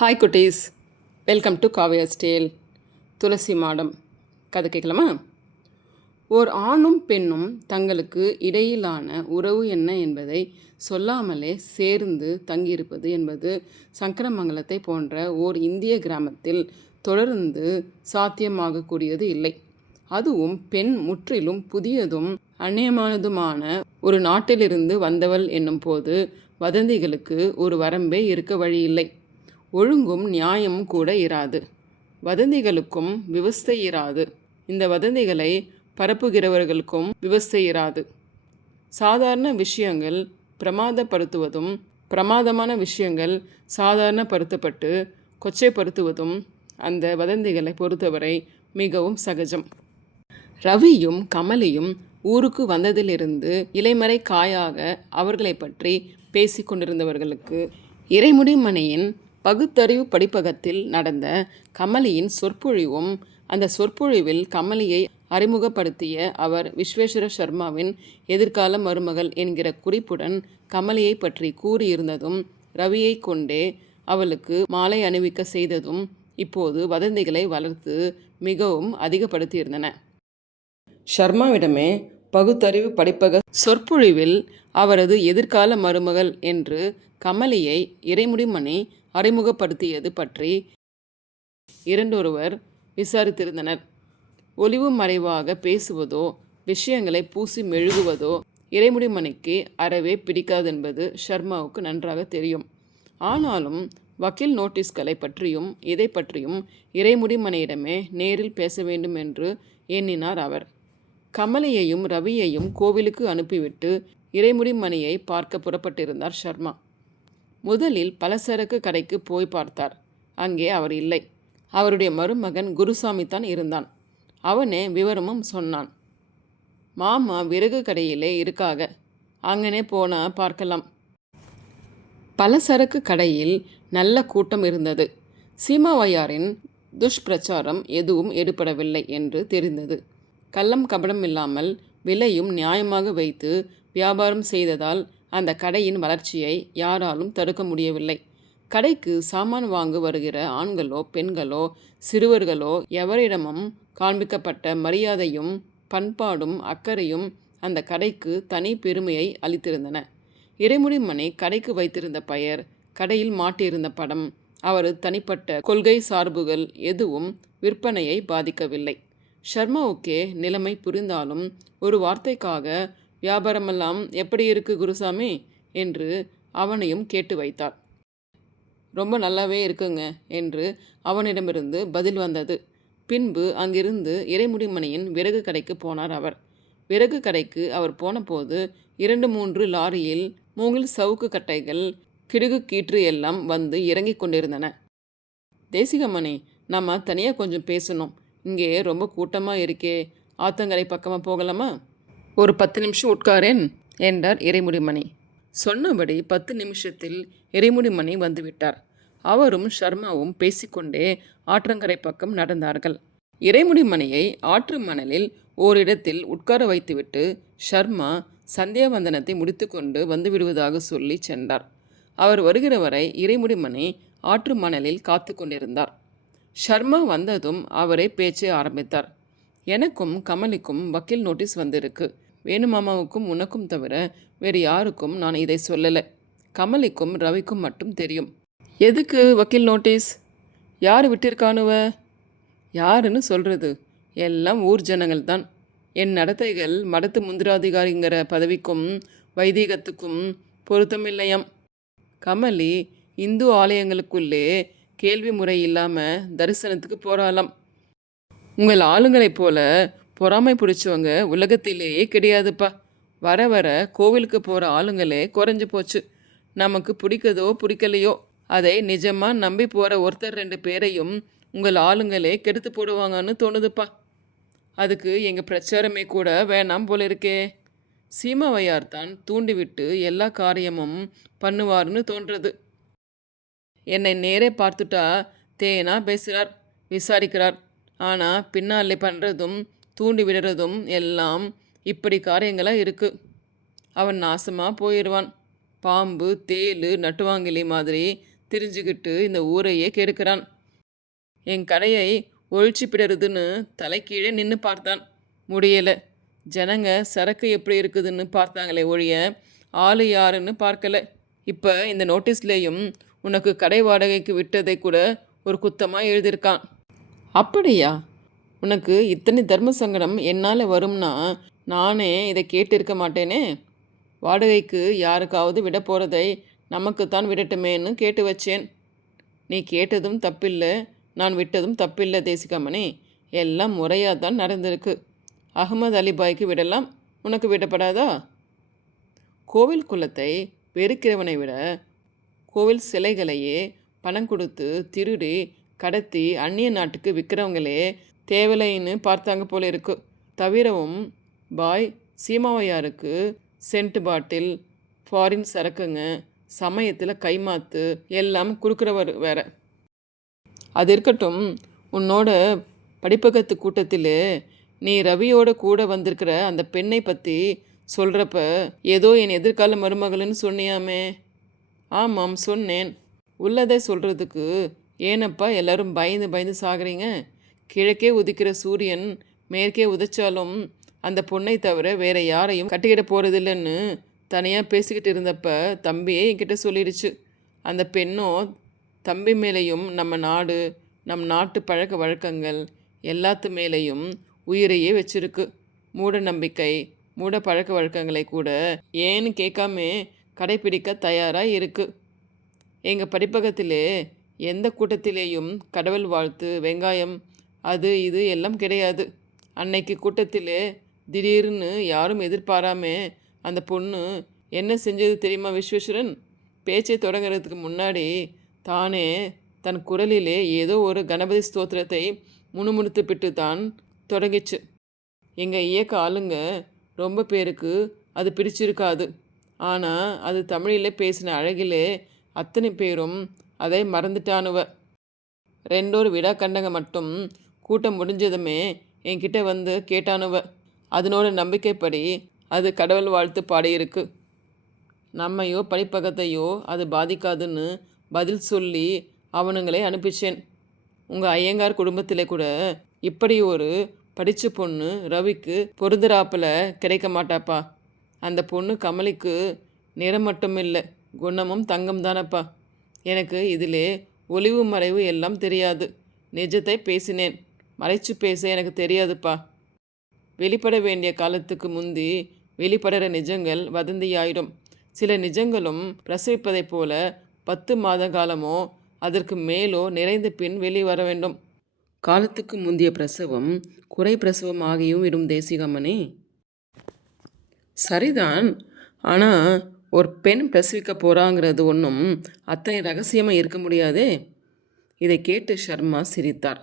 Hi குட்டீஸ். Welcome to Kavya ஸ்டேல் துளசி மாடம். கதை கேட்கலாமா? ஓர் ஆணும் பெண்ணும் தங்களுக்கு இடையிலான உறவு என்ன என்பதை சொல்லாமலே சேர்ந்து தங்கியிருப்பது என்பது சங்கரமங்கலத்தை போன்ற ஓர் இந்திய கிராமத்தில் தொடர்ந்து சாத்தியமாகக்கூடியது இல்லை. அதுவும் பெண் முற்றிலும் புதியதும் அந்நியமானதுமான ஒரு நாட்டிலிருந்து வந்தவள் என்னும் போது வதந்திகளுக்கு ஒரு வரம்பே இருக்க வழியில்லை ஒழுங்கும் நியாயமும் கூட இராது. வதந்திகளுக்கும் விவஸ்தை இராது. இந்த வதந்திகளை பரப்புகிறவர்களுக்கும் விவஸ்தை இராது. சாதாரண விஷயங்கள் பிரமாதப்படுத்துவதும் பிரமாதமான விஷயங்கள் சாதாரணப்படுத்தப்பட்டு கொச்சைப்படுத்துவதும் அந்த வதந்திகளை பொறுத்தவரை மிகவும் சகஜம். ரவியும் கமலியும் ஊருக்கு வந்ததிலிருந்து இலைமறை காயாக அவர்களை பற்றி பேசி கொண்டிருந்தவர்களுக்கு இறைமுடிமனையின் பகுத்தறிவு படிப்பகத்தில் நடந்த கமலியின் சொற்பொழிவும் அந்த சொற்பொழிவில் கமலியை அறிமுகப்படுத்திய அவர் விஸ்வேஸ்வர சர்மாவின் எதிர்கால மருமகள் என்கிற குறிப்புடன் கமலியை பற்றி கூறியிருந்ததும் ரவியை கொண்டே அவளுக்கு மாலை அணிவிக்க செய்ததும் இப்போது வதந்திகளை வளர்த்து மிகவும் அதிகப்படுத்தியிருந்தன. ஷர்மாவிடமே பகுத்தறிவு படிப்பக சொற்பொழிவில் அவரது எதிர்கால மருமகள் என்று கமலியை இறைமுடிமணி அறிமுகப்படுத்தியது பற்றி இரண்டொருவர் விசாரித்திருந்தனர். ஒளிவு மறைவாக பேசுவதோ விஷயங்களை பூசி மெழுகுவதோ இறைமுடிமணிக்கு அறவே பிடிக்காதென்பது ஷர்மாவுக்கு நன்றாக தெரியும். ஆனாலும் வக்கீல் நோட்டீஸ்களை பற்றியும் இதை பற்றியும் இறைமுடிமணியிடமே நேரில் பேச வேண்டும் என்று எண்ணினார் அவர். கமலியையும் ரவியையும் கோவிலுக்கு அனுப்பிவிட்டு இறைமுடிமணியை பார்க்க புறப்பட்டிருந்தார் ஷர்மா. முதலில் பலசரக்கு கடைக்கு போய் பார்த்தார். அங்கே அவர் இல்லை. அவருடைய மருமகன் குருசாமி தான் இருந்தான். அவனே விவரமும் சொன்னான். மாமா விறகு கடையிலே இருக்காக. அங்கனே போனா பார்க்கலாம். பலசரக்கு கடையில் நல்ல கூட்டம் இருந்தது. சீமாவையாரின் துஷ்பிரச்சாரம் எதுவும் எடுபடவில்லை என்று தெரிந்தது. கள்ளம் கபடம் இல்லாமல் விலையும் நியாயமாக வைத்து வியாபாரம் செய்ததால் அந்த கடையின் வளர்ச்சியை யாராலும் தடுக்க முடியவில்லை. கடைக்கு சாமான் வாங்க வருகிற ஆண்களோ பெண்களோ சிறுவர்களோ எவரிடமும் காண்பிக்கப்பட்ட மரியாதையும் பண்பாடும் அக்கறையும் அந்த கடைக்கு தனி பெருமையை அளித்திருந்தன. இறைமுடிமணி கடைக்கு வைத்திருந்த பெயர் கடையில் மாட்டியிருந்த படம் அவரது தனிப்பட்ட கொள்கை சார்புகள் எதுவும் விற்பனையை பாதிக்கவில்லை. ஷர்மாவுக்கே நிலைமை புரிந்தாலும் ஒரு வார்த்தைக்காக வியாபாரமெல்லாம் எப்படி இருக்கு குருசாமி? என்று அவனையும் கேட்டு வைத்தார் ரொம்ப நல்லாவே இருக்குங்க என்று அவனிடமிருந்து பதில் வந்தது. பின்பு அங்கிருந்து இறைமுடிமணியின் விறகு கடைக்கு போனார் அவர். விறகு கடைக்கு அவர் போனபோது இரண்டு மூன்று லாரியில் மூங்கில் சவுக்கு கட்டைகள் கிடுகு கீற்று எல்லாம் வந்து இறங்கி கொண்டிருந்தன. தேசிகமணி நம்ம தனியாக கொஞ்சம் பேசணும். இங்கே ரொம்ப கூட்டமாக இருக்கே. ஆத்தங்கரை பக்கமாக போகலாமா? ஒரு பத்து நிமிஷம் உட்காரேன் என்றார் இறைமுடிமணி. சொன்னபடி பத்து நிமிஷத்தில் இறைமுடிமணி வந்துவிட்டார். அவரும் ஷர்மாவும் பேசிக்கொண்டே ஆற்றங்கரை பக்கம் நடந்தார்கள். இறைமுடிமணியை ஆற்று மணலில் ஓரிடத்தில் உட்கார வைத்துவிட்டு ஷர்மா சந்தியாவந்தனத்தை முடித்துக்கொண்டு வந்துவிடுவதாக சொல்லி சென்றார். அவர் வருகிற வரை இறைமுடிமணி ஆற்று மணலில் காத்து கொண்டிருந்தார் ஷர்மா வந்ததும் அவரே பேச்சு ஆரம்பித்தார். எனக்கும் கமலிக்கும் வக்கீல் நோட்டீஸ் வந்திருக்கு. வேணுமாமாவுக்கும் உனக்கும் தவிர வேறு யாருக்கும் நான் இதை சொல்லலை. கமலிக்கும் ரவிக்கும் மட்டும் தெரியும். எதுக்கு வக்கீல் நோட்டீஸ்? யார் விட்டிருக்கானுவ? யாருன்னு சொல்கிறது எல்லாம் ஊர் ஜனங்கள் தான். என் நடத்தைகள் மடத்து முந்திராதிகாரிங்கிற பதவிக்கும் வைதீகத்துக்கும் பொருத்தமில்லையாம். கமலி இந்து ஆலயங்களுக்குள்ளே கேள்வி முறை இல்லாமல் தரிசனத்துக்கு போகிறாளாம் உங்கள் ஆளுங்களைப் போல பொறாமை பிடிச்சவங்க உலகத்திலேயே கிடையாதுப்பா. வர வர கோவிலுக்கு போகிற ஆளுங்களே குறைஞ்சு போச்சு. நமக்கு பிடிக்கதோ பிடிக்கலையோ அதை நிஜமாக நம்பி போகிற ஒருத்தர் ரெண்டு பேரையும் உங்கள் ஆளுங்களே கெடுத்து போடுவாங்கன்னு தோணுதுப்பா. அதுக்கு எங்கள் பிரச்சாரமே கூட வேணாம் போல இருக்கே சீமாவையார் தான் தூண்டிவிட்டு எல்லா காரியமும் பண்ணுவார்னு தோன்றது. என்னை நேரே பார்த்துட்டா தேனா பேசுகிறார் விசாரிக்கிறார். ஆனால் பின்னாலே பண்ணுறதும் தூண்டி விடுறதும் எல்லாம் இப்படி காரியங்களாக இருக்குது அவன் நாசமாக போயிடுவான் பாம்பு தேல் நட்டுவாங்கிலி மாதிரி திரிஞ்சுக்கிட்டு இந்த ஊரையே கெடுக்கிறான். என் கடையை ஒழிச்சு பிடருதுன்னு தலைக்கீழே நின்று பார்த்தான். முடியலை. ஜனங்க சரக்கு எப்படி இருக்குதுன்னு பார்த்தாங்களே ஒழிய ஆள் யாருன்னு பார்க்கல. இப்போ இந்த நோட்டீஸ்லேயும் உனக்கு கடை வாடகைக்கு விட்டதை கூட ஒரு குத்தமாக எழுதியிருக்கான். அப்படியா? உனக்கு இத்தனை தர்ம சங்கடம் என்னால் வரும்னா நானே இதை கேட்டிருக்க மாட்டேனே? வாடகைக்கு யாருக்காவது விட போகிறதை நமக்குத்தான் விடட்டுமேன்னு கேட்டு வச்சேன். நீ கேட்டதும் தப்பில்லை நான் விட்டதும் தப்பில்லை தேசிகாமணி எல்லாம் முறையாக தான் நடந்திருக்கு. அகமது அலிபாய்க்கு விடலாம் உனக்கு விடப்படாதா? கோவில் குலத்தை வெறுக்கிறவனை விட கோவில் சிலைகளையே பணம் கொடுத்து திருடி கடத்தி அந்நிய நாட்டுக்கு விற்கிறவங்களே தேவலைன்னு பார்த்தாங்க போல இருக்கு. தவிரவும் பாய் சீமாவையாருக்கு சென்ட் பாட்டில் ஃபாரின் சரக்குங்க சமயத்தில் கைமாத்து எல்லாம் கொடுக்குறவர் வேற. அது இருக்கட்டும் உன்னோட படிப்பகத்து கூட்டத்தில் நீ ரவியோட கூட வந்திருக்கிற அந்த பெண்ணை பற்றி சொல்கிறப்ப ஏதோ என் எதிர்கால மருமகள்னு சொன்னியாமே. ஆமாம் சொன்னேன். உள்ளதை சொல்கிறதுக்கு ஏனப்பா எல்லாரும் பயந்து பயந்து சாகுறீங்க? கிழக்கே உதிக்கிற சூரியன் மேற்கே உதைச்சாலும் அந்த பொண்ணை தவிர வேற யாரையும் கட்டிக்கிட போகிறதில்லன்னு தனியாக பேசிக்கிட்டு இருந்தப்ப தம்பியே என்கிட்ட சொல்லிடுச்சு. அந்த பெண்ணோ தம்பி மேலேயும் நம்ம நாடு நம் நாட்டு பழக்க வழக்கங்கள் எல்லாத்து மேலேயும் உயிரையே வச்சிருக்கு. மூட நம்பிக்கை மூட பழக்க வழக்கங்களை கூட ஏன்னு கேட்காம கடைப்பிடிக்க தயாராக இருக்குது எங்கள் படிப்பகத்திலே எந்த கூட்டத்திலேயும் கடவுள் வாழ்த்து வெங்காயம் அது இது எல்லாம் கிடையாது. அன்னைக்கு கூட்டத்திலே திடீர்னு யாரும் எதிர்பாராமே அந்த பொண்ணு என்ன செஞ்சது தெரியுமா விஸ்வேஸ்வரன் பேச்சை தொடங்குறதுக்கு முன்னாடி தானே தன் குரலிலே ஏதோ ஒரு கணபதி ஸ்தோத்திரத்தை முணுமுணுத்துப்பிட்டு தான் தொடங்கிச்சு. எங்கள் இயக்க ஆளுங்க ரொம்ப பேருக்கு அது பிடிச்சிருக்காது. ஆனால் அது தமிழில் பேசின அழகிலே அத்தனை பேரும் அதை மறந்துட்டானுவ. ரெண்டோரு விடா கண்டங்க மட்டும் கூட்டம் முடிஞ்சதுமே என்கிட்ட வந்து கேட்டானுவ. அதனோட நம்பிக்கைப்படி அது கடவுள் வாழ்த்து பாடியிருக்கு. நம்மையோ படிப்பகத்தையோ அது பாதிக்காதுன்னு பதில் சொல்லி அவனுங்களை அனுப்பிச்சேன். உங்கள் ஐயங்கார் குடும்பத்தில் கூட இப்படி ஒரு படித்த பொண்ணு ரவிக்கு பொருந்துறாப்பில் கிடைக்க மாட்டாப்பா. அந்த பொண்ணு கமலிக்கு நிறம் மட்டும் இல்லை குணமும் தங்கம் தானப்பா. எனக்கு இதிலே ஒளிவு மறைவு எல்லாம் தெரியாது. நிஜத்தை பேசினேன். மறைச்சு பேச எனக்கு தெரியாதுப்பா. வெளிப்பட வேண்டிய காலத்துக்கு முந்தி வெளிப்படுற நிஜங்கள் வதந்தியாயிடும். சில நிஜங்களும் பிரசவிப்பதைப் போல பத்து மாத காலமோ அதற்கு மேலோ நிறைந்த பின் வெளிவர வேண்டும். காலத்துக்கு முந்தைய பிரசவம் குறை பிரசவம் ஆகியும் விடும் தேசிகமணி. சரிதான். ஆனால் ஒரு பெண் பிரசவிக்க போகிறாங்கிறது ஒன்றும் அத்தனை ரகசியமாக இருக்க முடியாதே? இதை கேட்டு ஷர்மா சிரித்தார்.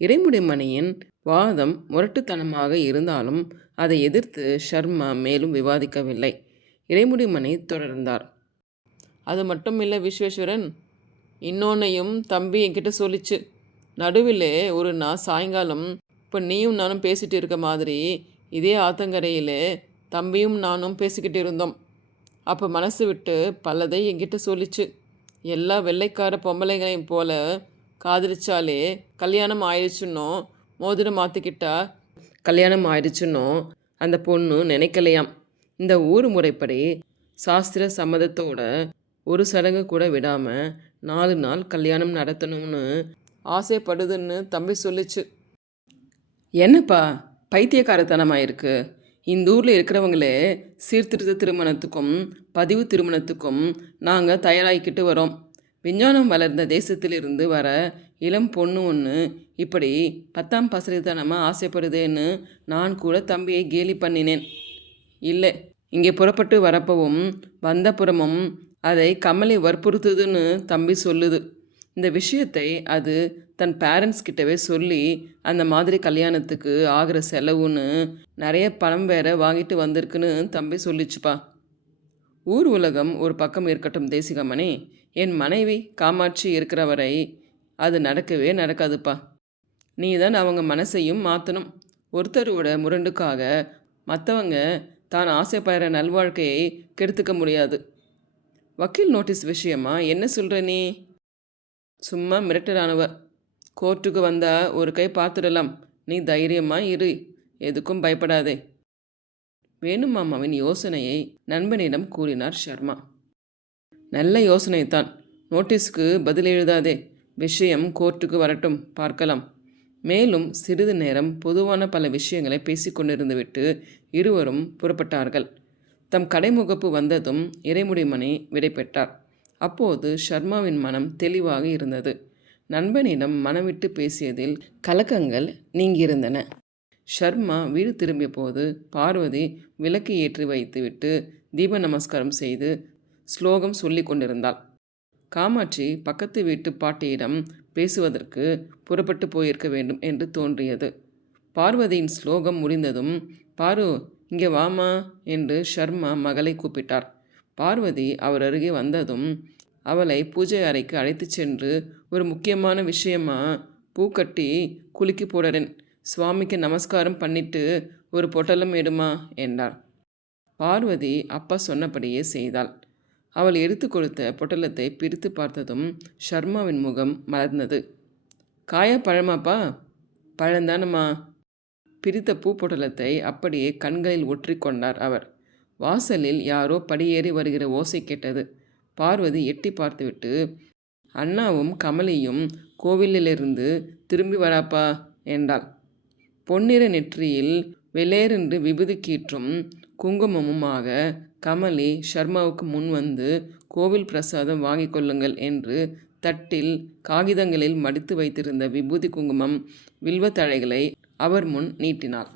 இடைமுடிமணியின் வாதம் முரட்டுத்தனமாக இருந்தாலும் அதை எதிர்த்து ஷர்மா மேலும் விவாதிக்கவில்லை. இடைமுடிமணி தொடர்ந்தார். அது மட்டும் இல்லை விஸ்வேஸ்வரன் இன்னொன்னையும் தம்பி என்கிட்ட சொல்லிச்சு. நடுவில் ஒரு நாள் சாயங்காலம் இப்போ நீயும் நானும் பேசிட்டு இருக்க மாதிரி இதே ஆத்தங்கரையில் தம்பியும் நானும் பேசிக்கிட்டு இருந்தோம். அப்போ மனசு விட்டு பலதை என்கிட்ட சொல்லிச்சு. எல்லா வெள்ளைக்கார பொம்பளைங்களையும் போல காதலிச்சாலே கல்யாணம் ஆயிடுச்சுன்னோ மோதிரம் மாற்றிக்கிட்டா கல்யாணம் ஆயிடுச்சுன்னோ அந்த பொண்ணு நினைக்கலையாம். இந்த ஊர் முறைப்படி சாஸ்திர சம்மதத்தோட ஒரு சடங்கு கூட விடாமல் நாலு நாள் கல்யாணம் நடத்தணும்னு ஆசைப்படுதுன்னு தம்பி சொல்லிச்சு. என்னப்பா பைத்தியக்காரத்தனமாக இருக்குது இந்த ஊரில் இருக்கிறவங்களே சீர்திருத்த திருமணத்துக்கும் பதிவு திருமணத்துக்கும் நாங்கள் தயாராகிக்கிட்டு வரோம். விஞ்ஞானம் வளர்ந்த தேசத்திலிருந்து வர இளம் பொண்ணு ஒன்று இப்படி பத்தாம் பசரித்தனமாக ஆசைப்படுதேன்னு நான் கூட தம்பியை கேலி பண்ணினேன். இல்லை இங்கே புறப்பட்டு வரப்பவும் வந்த புறமும் அதை கமலை வற்புறுத்துதுன்னு தம்பி சொல்லுது. இந்த விஷயத்தை அது தன் பேரண்ட்ஸ் கிட்டவே சொல்லி அந்த மாதிரி கல்யாணத்துக்கு ஆகிற செலவுன்னு நிறைய பணம் வேற வாங்கிட்டு வந்திருக்குன்னு தம்பி சொல்லிச்சுப்பா. ஊர் உலகம் ஒரு பக்கம் இருக்கட்டும் தேசிகமணி. என் மனைவி காமாட்சி இருக்கிற வரை அது நடக்கவே நடக்காதுப்பா. நீ தான் அவங்க மனசையும் மாற்றணும் ஒருத்தரோட முரண்டுக்காக மற்றவங்க தான் ஆசைப்படுற நல்வாழ்க்கையை கெடுத்துக்க முடியாது. வக்கீல் நோட்டீஸ் விஷயமா என்ன சொல்கிற நீ? சும்மா மிரட்டலானவ கோர்ட்டுக்கு வந்தா ஒரு கை பார்த்துடலாம். நீ தைரியமா இரு. எதுக்கும் பயப்படாதே. வேணுமாமாவின் யோசனையை நண்பனிடம் கூறினார் சர்மா நல்ல யோசனைதான். நோட்டீஸ்க்கு பதில் எழுதாதே. விஷயம் கோர்ட்டுக்கு வரட்டும். பார்க்கலாம். மேலும் சிறிது நேரம் பொதுவான பல விஷயங்களை பேசிக்கொண்டிருந்துவிட்டு இருவரும் புறப்பட்டார்கள். தம் கடைமுகப்பு வந்ததும் இறைமுடிமணி விடைபெற்றார். அப்போது ஷர்மாவின் மனம் தெளிவாக இருந்தது. நண்பனிடம் மனமிட்டு பேசியதில் கலக்கங்கள் நீங்கியிருந்தன. ஷர்மா வீடு திரும்பிய போது பார்வதி விளக்கு ஏற்றி வைத்துவிட்டு தீப நமஸ்காரம் செய்து ஸ்லோகம் சொல்லி கொண்டிருந்தாள். காமாட்சி பக்கத்து வீட்டு பாட்டியிடம் பேசுவதற்கு புறப்பட்டு போயிருக்க வேண்டும் என்று தோன்றியது. பார்வதியின் ஸ்லோகம் முடிந்ததும் பாரு இங்கே வாமா என்று ஷர்மா மகளை கூப்பிட்டார். பார்வதி அவர் அருகே வந்ததும் அவளை பூஜை அறைக்கு அழைத்துச் சென்று ஒரு முக்கியமான விஷயமா பூ கட்டி குலுக்கி போடுறேன். சுவாமிக்கு நமஸ்காரம் பண்ணிட்டு ஒரு பொட்டலம் எடுமா? என்றார் பார்வதி அப்பா சொன்னபடியே செய்தாள். அவள் எடுத்து கொடுத்த பொட்டலத்தை பிரித்து பார்த்ததும் ஷர்மாவின் முகம் மலர்ந்தது. காயா பழமாப்பா? பழந்தானம்மா? பிரித்த பூ பொட்டலத்தை அப்படியே கண்களில் ஒற்றி கொண்டார் அவர். வாசலில் யாரோ படியேறி வருகிற ஓசை கேட்டது. பார்வதி எட்டி பார்த்துவிட்டு அண்ணாவும் கமலியும் கோவிலிலிருந்து திரும்பி வராப்பா என்றாள். பொன்னிற நெற்றியில் வெளேரென்று விபுதி கீற்றும் குங்குமமுமாக கமலி ஷர்மாவுக்கு முன் வந்து கோவில் பிரசாதம் வாங்கிக் கொள்ளுங்கள் என்று தட்டில் காகிதங்களில் மடித்து வைத்திருந்த விபூதி குங்குமம் வில்வத்தழைகளை அவர் முன் நீட்டினாள்.